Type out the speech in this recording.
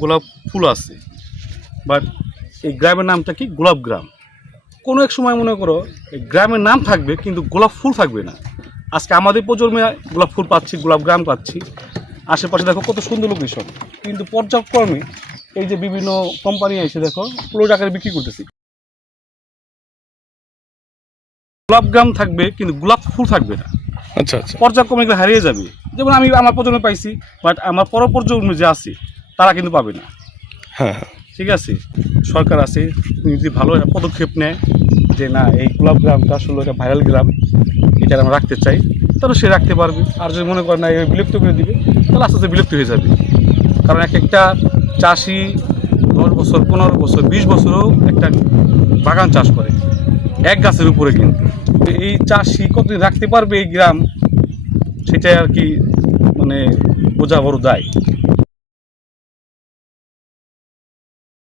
গোলাপ ফুল আছে। বাট এই গ্রামের নামটা কি? গোলাপ গ্রাম। কোনো এক সময় মনে করো এই গ্রামের নাম থাকবে কিন্তু গোলাপ ফুল থাকবে না। আজকে আমাদের প্রজন্মে গোলাপ ফুল পাচ্ছি গোলাপ গ্রাম পাচ্ছি। আশেপাশে দেখো কত সুন্দর লোকেশন কিন্তু পর্যায়ক্রমে এই যে বিভিন্ন কোম্পানি এসে দেখো পুরো টাকায় বিক্রি করতেছি। গোলাপ গ্রাম থাকবে কিন্তু গোলাপ ফুল থাকবে না। আচ্ছা আচ্ছা। পর্যায়ক্রমে হারিয়ে যাবে। যেমন আমি আমার প্রজন্মে পাইছি বাট আমার পর প্রজন্মে যে আছে তারা কিন্তু পাবে না। হ্যাঁ হ্যাঁ। ঠিক আছে? সরকার আছে যদি ভালো একটা পদক্ষেপ নেয় যে না এই গোলাপ গ্রামটা আসলে একটা ভাইরাল গ্রাম এটা আমরা রাখতে চাই তাহলে সে রাখতে পারবে। আর যদি মনে করে না বিলুপ্ত করে দিবে তাহলে আস্তে আস্তে বিলুপ্ত হয়ে যাবে। কারণ এক একটা চাষি দশ বছর পনেরো বছর বিশ বছরও একটা বাগান চাষ করে এক গাছের উপরে কিন্তু। এই চাষি কতদিন রাখতে পারবে এই গ্রাম সেটাই আর কি মানে বোঝা বড় দায়।